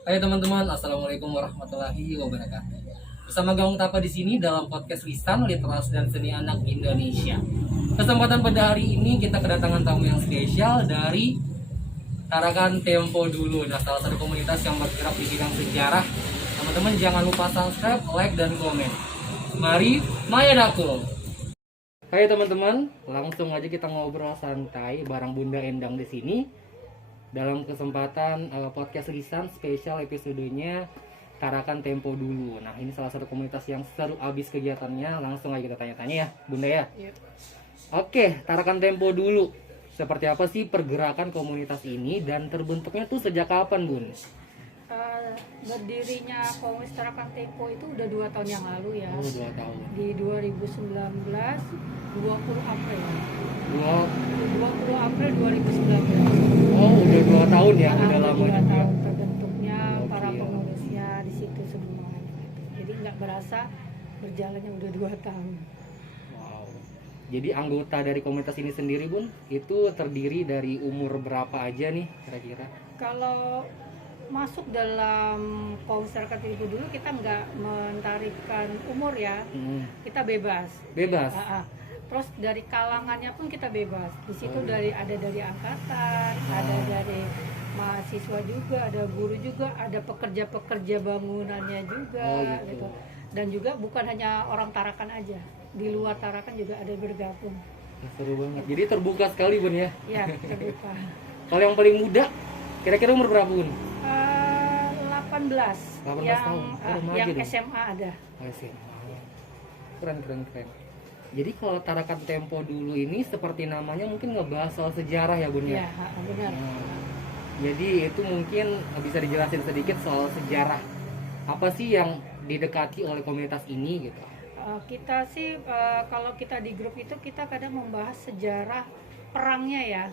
Hai teman-teman, assalamualaikum warahmatullahi wabarakatuh. Bersama Gaung Tapa di sini dalam podcast Lisan Literasi dan Seni Anak Indonesia. Kesempatan pada hari ini kita kedatangan tamu yang spesial dari Tarakan Tempo Dulu. Nah, salah satu komunitas yang bergerak di bidang sejarah. Teman-teman jangan lupa subscribe, like, dan komen. Mari Maya Daku. Hai teman-teman, langsung aja kita ngobrol santai bareng Bunda Endang di sini. Dalam kesempatan podcast lisan spesial episodenya Tarakan Tempo Dulu. Nah, ini salah satu komunitas yang seru abis kegiatannya. Langsung aja kita tanya-tanya ya, Bunda ya. Yep. Oke, Tarakan Tempo Dulu. Seperti apa sih pergerakan komunitas ini dan terbentuknya tuh sejak kapan, Bun? Berdirinya Komunitas Tarakan Tempo itu udah 2 tahun yang lalu ya. Oh, 2 tahun. Di 2019, 20 April. 20 April 2019. Oh, udah 2 tahun ya, udah lama 2 juga. tahun terbentuknya para Gokil. pengurusnya di situ semua. Jadi nggak berasa berjalannya udah 2 tahun. Wow. Jadi anggota dari komunitas ini sendiri, Bun, itu terdiri dari umur berapa aja nih kira-kira? Kalau masuk dalam Komunitas Tarakan Tempo dulu kita nggak mentarikkan umur ya, kita bebas. Bebas. Terus dari kalangannya pun kita bebas. Di situ ada dari angkatan, ada dari mahasiswa juga, ada guru juga, ada pekerja-pekerja bangunannya juga, gitu. Dan juga bukan hanya orang Tarakan aja, di luar Tarakan juga ada yang bergabung. Seru banget. Jadi terbuka sekali, Bun ya. Ya, terbuka. Kalau yang paling muda, kira-kira umur berapa, Bun? 18. 18 yang tahun. Remaja yang dong. SMA ada. Keren. Jadi kalau Tarakan Tempo Dulu ini seperti namanya mungkin ngebahas soal sejarah ya, Bun ya. Ya, benar. Jadi itu mungkin bisa dijelasin sedikit soal sejarah apa sih yang didekati oleh komunitas ini gitu. Kita sih kalau kita di grup itu kita kadang membahas sejarah perangnya ya,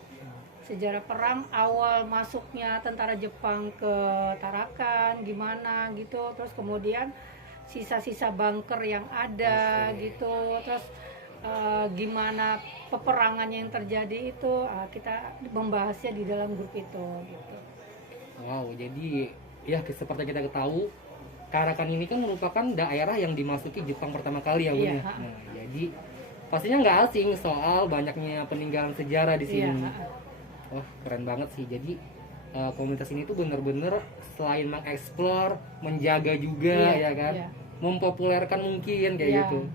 sejarah perang awal masuknya tentara Jepang ke Tarakan gimana gitu, terus kemudian sisa-sisa bunker yang ada gitu, terus gimana peperangannya yang terjadi itu, kita membahasnya di dalam grup itu gitu. Wow, jadi ya seperti kita ketahui Tarakan ini kan merupakan daerah yang dimasuki Jepang pertama kali ya, Bun. Iya, Nah, jadi pastinya nggak asing soal banyaknya peninggalan sejarah di sini. Iya, Wah, keren banget sih. Jadi komunitas ini tuh bener-bener selain mengeksplor, menjaga juga ya kan, mempopulerkan mungkin kayak gitu.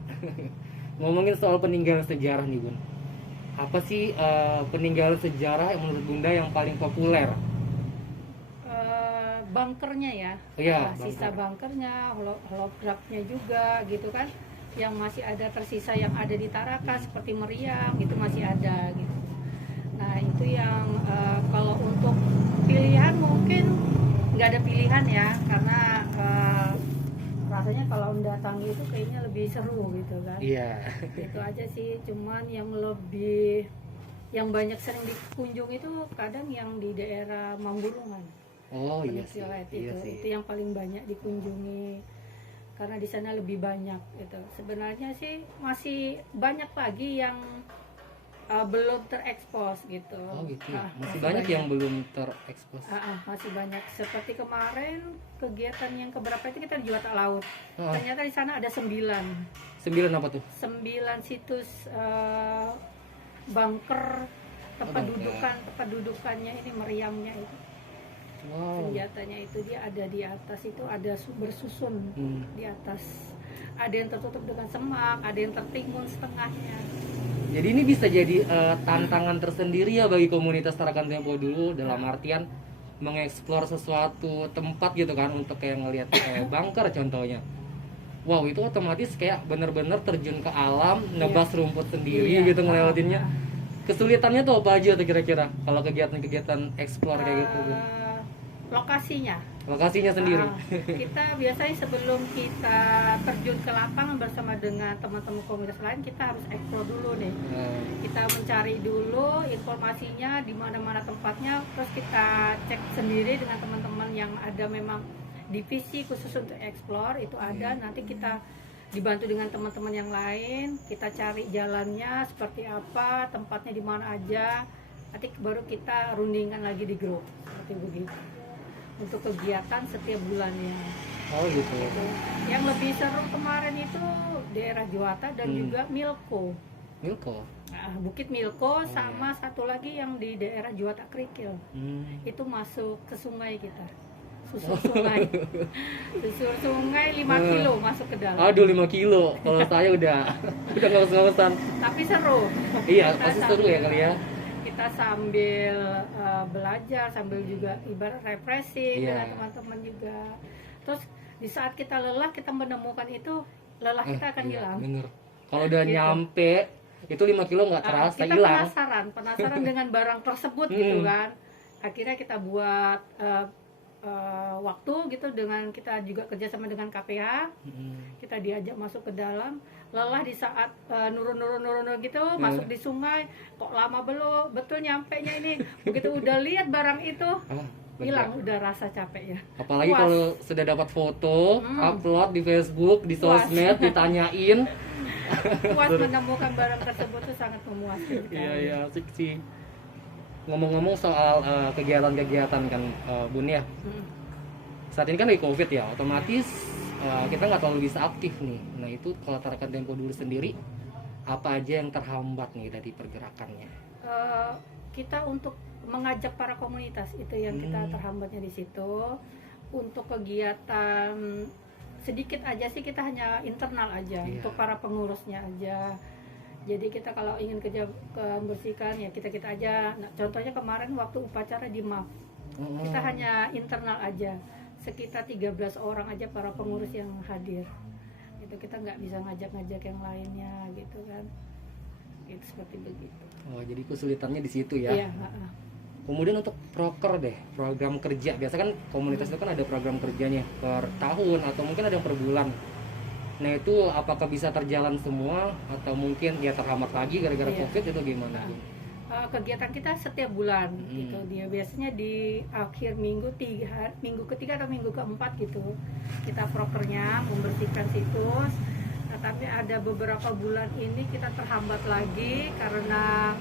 Ngomongin soal peninggalan sejarah nih, Bun. Apa sih peninggalan sejarah yang menurut Bunda yang paling populer? Bunkernya ya, Iya, sisa bunkernya, holografnya juga gitu kan, yang masih ada tersisa yang ada di Tarakan seperti meriam itu masih ada gitu. Nah itu yang kalau untuk pilihan mungkin nggak ada pilihan ya, karena rasanya kalau mendatangi itu kayaknya lebih seru gitu kan. Iya. Itu aja sih, cuman yang banyak sering dikunjungi itu kadang yang di daerah Mamburungan. Oh iya sih. Itu yang paling banyak dikunjungi karena di sana lebih banyak gitu. Sebenarnya sih masih banyak lagi yang belum terekspos gitu. Oh gitu. Masih banyak yang belum terekspos. Masih banyak. Seperti kemarin kegiatan yang keberapa itu kita di Juwata Laut. Ternyata di sana ada 9 apa tuh? 9 situs bunker tempat dudukannya ini meriamnya itu. Senjatanya itu dia ada di atas, itu ada bersusun di atas, ada yang tertutup dengan semak, ada yang tertimbun setengahnya. Jadi ini bisa jadi tantangan tersendiri ya bagi komunitas Tarakan Tempo Dulu, dalam artian mengeksplor sesuatu tempat gitu kan, untuk kayak ngelihat bunker contohnya. Wow, itu otomatis kayak bener-bener terjun ke alam, nebas rumput sendiri gitu ngelewatinnya. Kesulitannya tuh apa aja tuh kira-kira kalau kegiatan-kegiatan eksplor kayak gitu? Lokasinya sendiri. Kita biasanya sebelum kita terjun ke lapangan bersama dengan teman-teman komunitas lain, kita harus eksplor dulu nih. Kita mencari dulu informasinya di mana-mana tempatnya, terus kita cek sendiri dengan teman-teman yang ada memang divisi khusus untuk eksplor itu ada. Nanti kita dibantu dengan teman-teman yang lain, kita cari jalannya seperti apa, tempatnya di mana aja. Nanti baru kita rundingkan lagi di grup seperti begitu. untuk kegiatan setiap bulannya. Oh gitu. Gitu. Yang lebih seru kemarin itu daerah Juwata dan juga Milko. Milko. Nah, Bukit Milko sama satu lagi yang di daerah Juwata Krikil. Itu masuk ke sungai kita. Susur sungai. Susur sungai 5 kilo masuk ke dalam. Aduh 5 kilo. Kalau saya udah ngos-ngosan. Tapi seru. Iya, Kita pasti seru ya kali ya. Kita sambil belajar, sambil juga ibarat refreshing Iya. dengan teman-teman juga. Terus di saat kita lelah, kita menemukan itu, lelah kita akan Iya, hilang. bener. Kalau udah Gitu. nyampe itu 5 kilo nggak terasa Kita hilang. penasaran dengan barang tersebut gitu kan. Akhirnya kita buat waktu gitu, dengan kita juga kerjasama dengan KPH. Kita diajak masuk ke dalam. Lelah di saat nurun gitu, masuk di sungai, kok lama belum betul nyampenya ini. Begitu udah lihat barang itu, hilang udah rasa capek ya. Apalagi Puas. kalau sudah dapat foto, upload di Facebook, di Puas. sosmed, ditanyain. Puas menemukan barang tersebut tuh sangat memuaskan sekali. Iya, asik sih. Ngomong-ngomong soal kegiatan-kegiatan kan, Bun ya. Saat ini kan lagi COVID ya, otomatis kita nggak terlalu bisa aktif nih. Nah itu kalau Tarakan Tempo dulu sendiri, apa aja yang terhambat nih dari pergerakannya? Kita untuk mengajak para komunitas itu yang kita terhambatnya di situ. Untuk kegiatan sedikit aja sih, kita hanya internal aja. Iya. Untuk para pengurusnya aja. Jadi kita kalau ingin kerja membersihkan ya kita aja. Nah, contohnya kemarin waktu upacara di MAF, kita hanya internal aja, sekitar 13 orang aja para pengurus yang hadir. Itu kita nggak bisa ngajak yang lainnya gitu kan. Itu seperti begitu. Oh, jadi kesulitannya di situ ya. Iya. Kemudian untuk proker deh, program kerja. Biasa kan komunitas itu kan ada program kerjanya per tahun atau mungkin ada yang per bulan. Nah itu apakah bisa terjalan semua atau mungkin ya terhambat lagi gara-gara Iya. COVID itu gimana? Kegiatan kita setiap bulan gitu. Dia biasanya di akhir minggu, minggu ketiga atau minggu keempat gitu. Kita prokernya membersihkan situs. Nah, tapi ada beberapa bulan ini kita terhambat lagi karena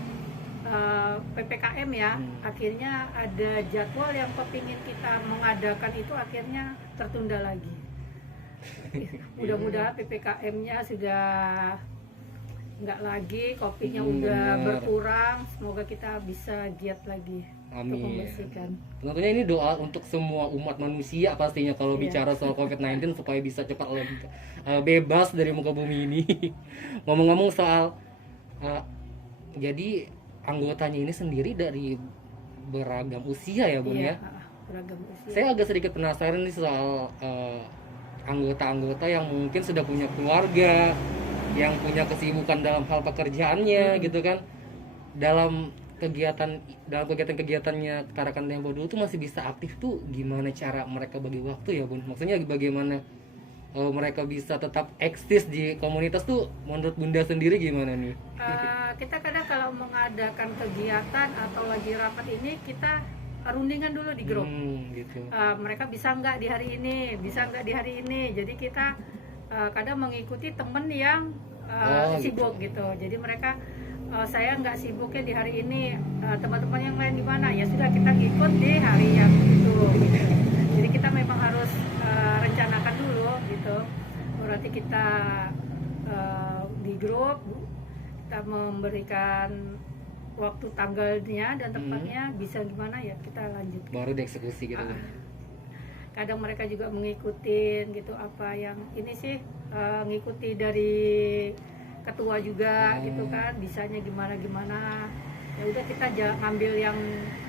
PPKM ya. Akhirnya ada jadwal yang kepingin kita mengadakan itu akhirnya tertunda lagi. Mudah-mudahan PPKM-nya sudah nggak lagi, kopinya udah berkurang, semoga kita bisa giat lagi untuk Amin. membersihkan. Tentunya ini doa untuk semua umat manusia pastinya kalau Iya. bicara soal COVID-19 supaya bisa cepat bebas dari muka bumi ini. Ngomong-ngomong soal jadi anggotanya ini sendiri dari beragam usia ya Bun ya. Beragam usia. Saya agak sedikit penasaran nih soal anggota-anggota yang mungkin sudah punya keluarga, yang punya kesibukan dalam hal pekerjaannya gitu kan. Dalam kegiatan-kegiatannya Tarakan Tempo dulu tuh masih bisa aktif tuh, gimana cara mereka bagi waktu ya Bun? Maksudnya bagaimana mereka bisa tetap eksis di komunitas tuh menurut Bunda sendiri gimana nih? Kita kadang kalau mengadakan kegiatan atau lagi rapat ini kita rundingan dulu di grup. Gitu. Mereka bisa nggak di hari ini, bisa nggak di hari ini. Jadi kita kadang mengikuti temen yang sibuk gitu. Jadi mereka saya nggak sibuknya di hari ini, teman-teman yang lain di mana, ya sudah kita ngikut di hari yang itu. Jadi kita memang harus rencanakan dulu gitu. Berarti kita di grup kita memberikan waktu, tanggalnya dan tempatnya, bisa gimana ya kita lanjut. Baru dieksekusi gitu. Kadang mereka juga mengikuti gitu, apa yang ini sih ngikuti dari ketua juga gitu kan, bisanya gimana ya udah kita ngambil yang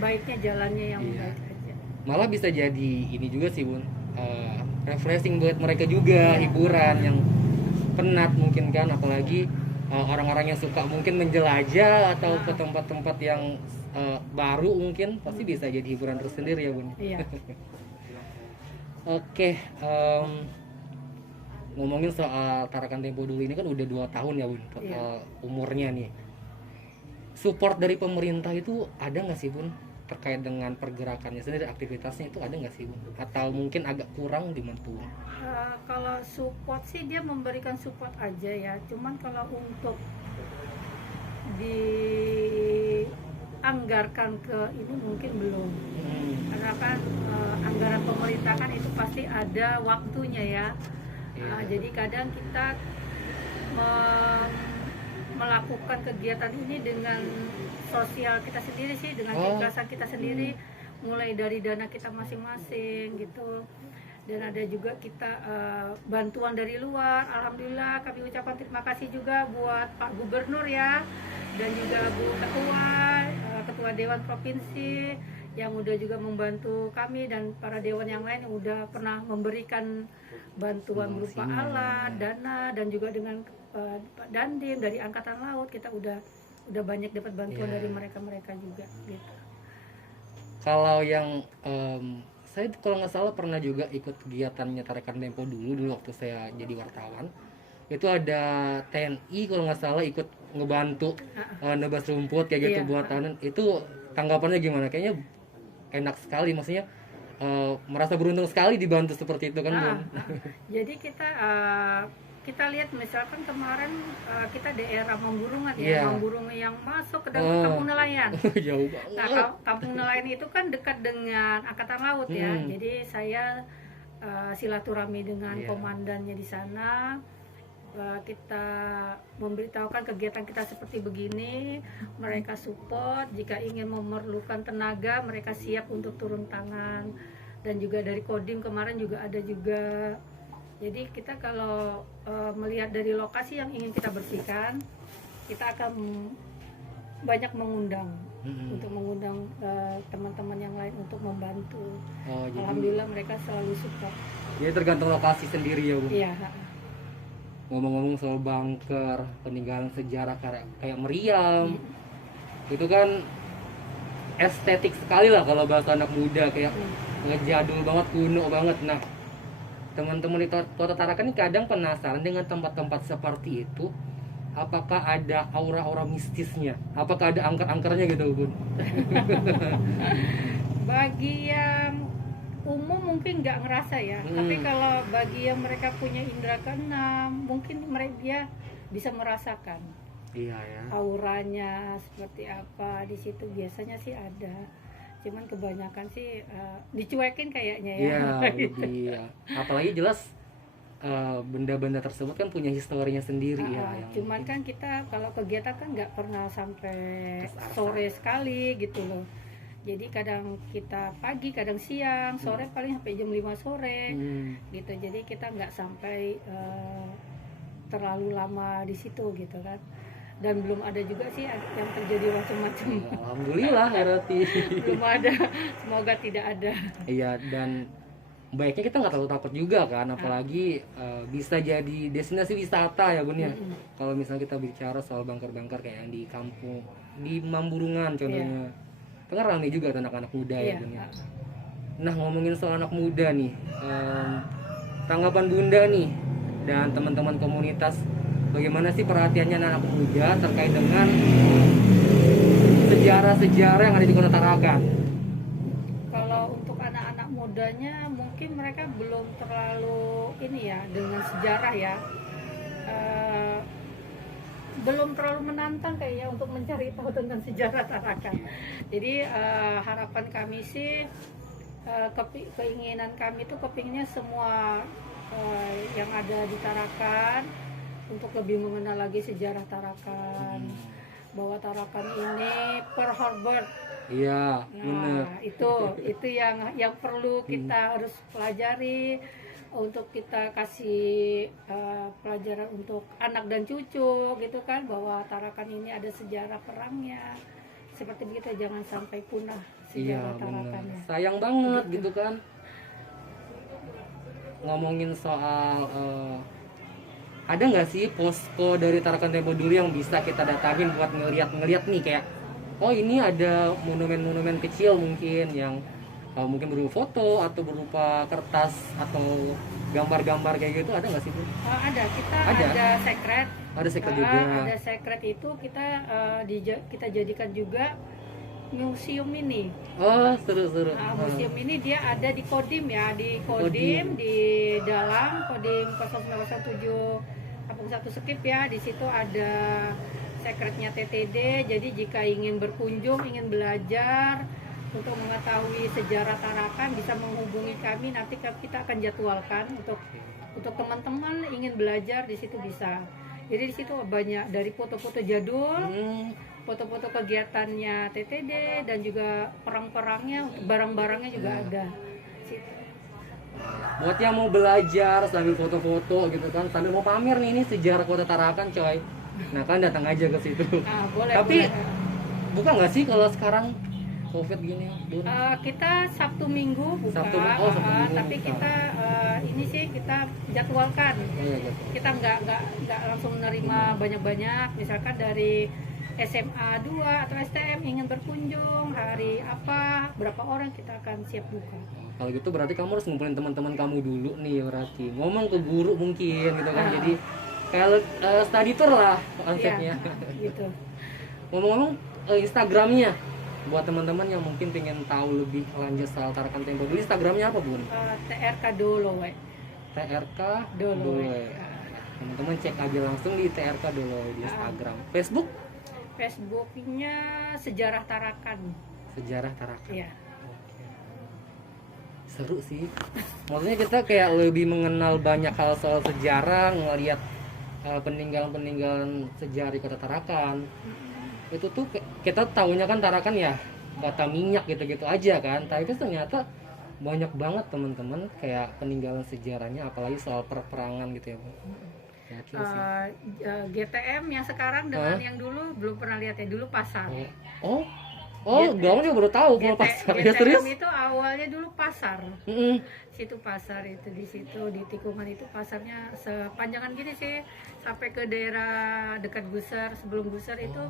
baiknya, jalannya yang baik aja. Malah bisa jadi ini juga sih Bun, refreshing buat mereka juga, hiburan yang penat mungkin kan, apalagi orang-orang yang suka mungkin menjelajah atau ke tempat-tempat yang baru mungkin pasti bisa jadi hiburan tersendiri ya Bun. Iya. Oke, ngomongin soal Tarakan Tempo dulu ini kan udah 2 tahun ya Bun total umurnya nih. Support dari pemerintah itu ada nggak sih Bun terkait dengan pergerakannya sendiri, aktivitasnya itu ada nggak sih Bun? Atau mungkin agak kurang di Mantu? Kalau support sih dia memberikan support aja ya. Cuman kalau untuk di anggarkan ke ini mungkin belum, karena kan anggaran pemerintah kan itu pasti ada waktunya ya. Jadi kadang kita melakukan kegiatan ini dengan sosial kita sendiri sih, dengan keikhlasan kita sendiri, mulai dari dana kita masing-masing gitu. Dan ada juga kita bantuan dari luar. Alhamdulillah kami ucapkan terima kasih juga buat Pak Gubernur ya, dan juga Bu Ketua Dewan Provinsi yang udah juga membantu kami, dan para dewan yang lain yang udah pernah memberikan bantuan berupa alat, dana, dan juga dengan Pak Dandim dari Angkatan Laut kita udah banyak dapat bantuan dari mereka juga gitu. Kalau yang saya kalau nggak salah pernah juga ikut kegiatannya Tarakan Tempo dulu waktu saya jadi wartawan. Itu ada TNI kalau nggak salah ikut ngebantu nebas rumput kayak gitu buat tanam. Itu tanggapannya gimana? Kayaknya enak sekali, maksudnya merasa beruntung sekali dibantu seperti itu kan, Bun? Jadi kita lihat misalkan kemarin kita daerah Mamburungan ya, Mamburungan yang masuk ke dalam kampung nelayan. Jauh banget. Nah, kampung nelayan itu kan dekat dengan Angkatan Laut ya. Jadi saya silaturahmi dengan komandannya di sana. Kita memberitahukan kegiatan kita seperti begini, mereka support, jika ingin memerlukan tenaga mereka siap untuk turun tangan, dan juga dari Kodim kemarin juga ada juga. Jadi kita kalau melihat dari lokasi yang ingin kita bersihkan, kita akan banyak mengundang untuk mengundang teman-teman yang lain untuk membantu. Alhamdulillah mereka selalu support. Jadi tergantung lokasi sendiri ya, Bu? Iya. Ngomong-ngomong soal bunker, peninggalan sejarah kayak meriam, itu kan estetik sekali lah kalau bahasa anak muda, kayak ngejadul banget, kuno banget. Nah, teman-teman di Kota Tarakan ini kadang penasaran dengan tempat-tempat seperti itu. Apakah ada aura-aura mistisnya? Apakah ada angker-angkernya gitu, Bun? Bagi yang umum mungkin nggak ngerasa ya, tapi kalau bagi yang mereka punya indera keenam, mungkin mereka bisa merasakan auranya seperti apa di situ. Biasanya sih ada, cuman kebanyakan sih dicuekin kayaknya ya. Apalagi jelas benda-benda tersebut kan punya historinya sendiri cuman kan kita kalau kegiatan kan nggak pernah sampai sore sekali gitu loh. Jadi kadang kita pagi, kadang siang, sore paling sampai jam 5 sore gitu. Jadi kita nggak sampai terlalu lama di situ gitu kan. Dan belum ada juga sih yang terjadi macam-macam. Alhamdulillah berarti. Belum ada, semoga tidak ada. Iya, dan baiknya kita nggak terlalu takut juga kan, apalagi bisa jadi destinasi wisata ya, Bun ya. Kalau misalnya kita bicara soal bunker-bunker kayak yang di kampung, di Mamburungan contohnya. Kan ramai juga anak-anak muda ya, Bun ya. Nah, ngomongin soal anak muda nih, tanggapan Bunda nih dan teman-teman komunitas, bagaimana sih perhatiannya anak muda terkait dengan sejarah-sejarah yang ada di Kota Tarakan? Kalau untuk anak-anak mudanya mungkin mereka belum terlalu ini ya dengan sejarah ya. Belum terlalu menantang kayaknya untuk mencari tahu tentang sejarah Tarakan. Jadi harapan kami sih, keinginan kami itu kepinginnya semua yang ada di Tarakan untuk lebih mengenal lagi sejarah Tarakan, bahwa Tarakan ini Pearl Harbor. Iya, benar. Itu yang perlu kita harus pelajari, untuk kita kasih pelajaran untuk anak dan cucu gitu kan, bahwa Tarakan ini ada sejarah perangnya. Seperti begitu, jangan sampai punah sejarah Tarakannya. Sayang banget gitu kan. Ngomongin soal ada nggak sih posko dari Tarakan Tempo dulu yang bisa kita datangin buat ngeliat nih, kayak oh ini ada monumen-monumen kecil mungkin yang mungkin berupa foto atau berupa kertas atau gambar-gambar kayak gitu, ada nggak sih, Bu? Ada, kita ada secret. Ada secret juga. Ada secret itu kita jadikan juga museum ini. Oh, seru. Museum ini dia ada di Kodim ya, di Kodim di dalam Kodim 0907 Kampung 1 Skip ya. Di situ ada sekretnya TTD. Jadi jika ingin berkunjung, ingin belajar untuk mengetahui sejarah Tarakan, bisa menghubungi kami. Nanti kita akan jadwalkan untuk teman-teman ingin belajar di situ bisa. Jadi di situ banyak dari foto-foto jadul, foto-foto kegiatannya TTD, dan juga perang-perangnya, untuk barang-barangnya juga ada. Situ. Buat yang mau belajar sambil foto-foto gitu kan, sambil mau pamer nih ini sejarah Kota Tarakan coy. Nah kan datang aja ke situ. Nah, boleh. Tapi boleh. buka nggak sih kalau sekarang COVID gini? Bun? Kita Sabtu Minggu buka, Sabtu Minggu tapi buka. kita ini sih kita jadwalkan. Iya gitu. Kita nggak langsung menerima banyak-banyak. Misalkan dari SMA 2 atau STM ingin berkunjung hari apa, berapa orang, kita akan siap buka. Kalau gitu berarti kamu harus ngumpulin teman-teman kamu dulu nih berarti. Ngomong ke guru mungkin gitu kan. Jadi kalau study tour lah konsepnya. Ya, gitu. Ngomong-ngomong Instagramnya buat teman-teman yang mungkin pengen tahu lebih lanjut soal Tarakan Tempo dulu, Instagramnya apa Bun? TRK Dolowe. TRK Dolowe. Dolowe. Teman-teman cek aja langsung di TRK Dolowe di Instagram. Facebook? Facebooknya Sejarah Tarakan. Sejarah Tarakan. Iya. Oke. Seru sih. Maksudnya kita kayak lebih mengenal banyak hal soal sejarah, ngelihat peninggalan-peninggalan sejarah di Kota Tarakan. Itu tuh kita tahunya kan Tarakan ya kota minyak gitu-gitu aja kan, tapi ternyata banyak banget teman-teman kayak peninggalan sejarahnya, apalagi soal perperangan gitu ya Bu. Yakin sih. GTM yang sekarang dengan yang dulu belum pernah lihat ya, dulu pasar. Kamu juga baru tahu kalau pasar ya, serius? GTM itu awalnya dulu pasar. Situ pasar itu, di situ di tikungan itu pasarnya sepanjangan gini sih sampai ke daerah dekat Gusar, sebelum Gusar itu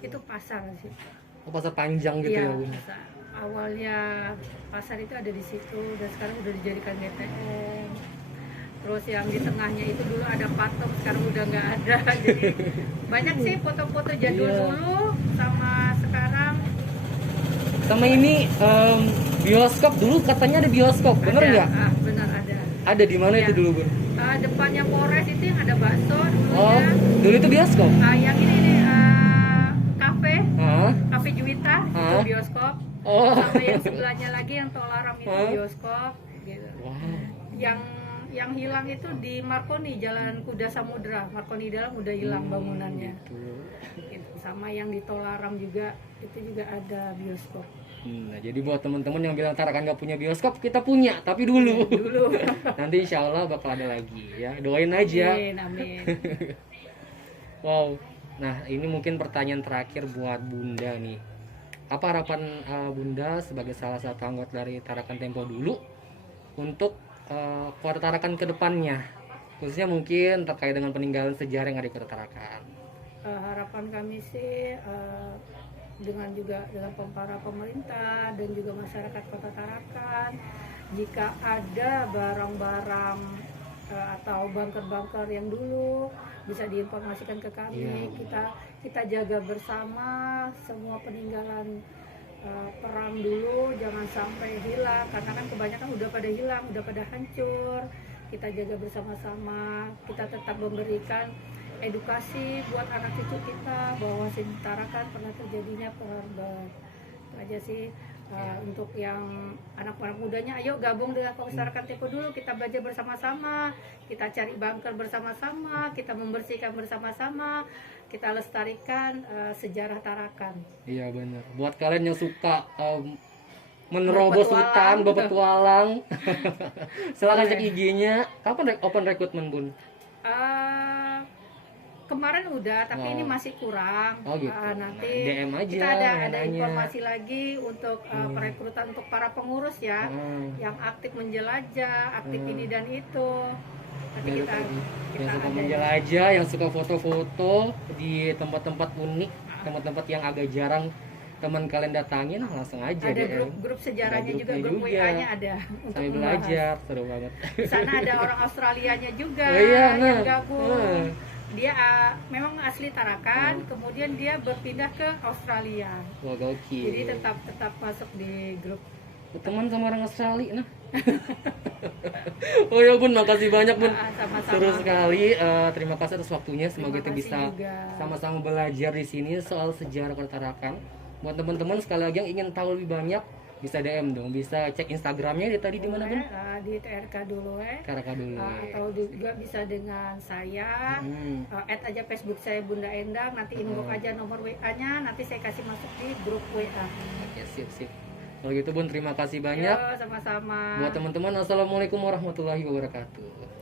itu pasar sih. Pasar panjang gitu ya, Bu. Pasar. Awalnya pasar itu ada di situ dan sekarang udah dijadikan GTM. Terus yang di tengahnya itu dulu ada patung, sekarang udah nggak ada. Jadi banyak sih foto-foto jadul dulu sama sekarang. Sama ini bioskop dulu katanya ada bioskop, bener nggak? Benar ada. Ada di mana itu dulu Bun? Depannya Polres itu yang ada bakso dulunya. Oh, dulu itu bioskop? Yang ini nih kafe, kafe Juwita itu bioskop. Sama yang sebelahnya lagi yang Tolaram itu bioskop. Gitu. Wow. Yang hilang itu di Marconi, Jalan Kuda Samudra. Marconi dalam udah hilang bangunannya. Gitu. Sama yang di Tolaram juga itu juga ada bioskop. Nah, jadi buat teman-teman yang bilang Tarakan nggak punya bioskop, kita punya, tapi dulu. Nanti insya Allah bakal ada lagi ya. Doain aja. Amin. Wow. Nah, ini mungkin pertanyaan terakhir buat Bunda nih. Apa harapan Bunda sebagai salah satu anggota dari Tarakan Tempo dulu untuk Kota Tarakan ke depannya? Khususnya mungkin terkait dengan peninggalan sejarah yang ada di Kota Tarakan. Harapan kami sih dengan para pemerintah dan juga masyarakat Kota Tarakan, jika ada barang-barang atau bunker-bunker yang dulu bisa diinformasikan ke kami. Kita jaga bersama semua peninggalan perang dulu, jangan sampai hilang, karena kan kebanyakan udah pada hilang, udah pada hancur. Kita jaga bersama-sama, kita tetap memberikan edukasi buat anak cucu kita bahwa Tarakan pernah terjadinya perang. Itu aja sih. Untuk yang anak-anak mudanya, ayo gabung dengan Komunitas Tarakan Tempo dulu, kita belajar bersama-sama, kita cari bunker bersama-sama, kita membersihkan bersama-sama, kita lestarikan sejarah Tarakan. Iya benar. Buat kalian yang suka menerobos hutan, berpetualang, silakan cek IG-nya. Kapan open recruitment Bun? Kemarin udah, tapi ini masih kurang. Gitu. Nanti DM aja, kita ada informasi lagi untuk perekrutan untuk para pengurus ya, yang aktif menjelajah, aktif ini dan itu. Nanti kita yang suka menjelajah, yang suka foto-foto di tempat-tempat unik, tempat-tempat yang agak jarang teman kalian datangin, langsung aja. Ada grup sejarahnya juga, grup WA-nya ada untuk sambil belajar, seru banget. Di sana ada orang Australianya juga yang gabung. Dia memang asli Tarakan, kemudian dia berpindah ke Australia. Wah, gokil. Jadi tetap masuk di grup. Teman sama orang Australia nah. Oh ya Bun, makasih banyak Bun. Sama-sama. Seru sekali. Terima kasih atas waktunya. Semoga kita Terima kasih bisa juga. sama-sama belajar di sini soal sejarah Kota Tarakan. Buat teman-teman sekali lagi yang ingin tahu lebih banyak, bisa DM dong. Bisa cek Instagramnya tadi di mana Bun? Di TRK dulu Karaka dulu. atau juga bisa dengan saya add aja Facebook saya Bunda Endang, nanti inbox aja nomor WA-nya, nanti saya kasih masuk di grup WA. Oke, sip. Kalau gitu Bun, terima kasih banyak. Yo, sama-sama. Buat teman-teman, assalamualaikum warahmatullahi wabarakatuh.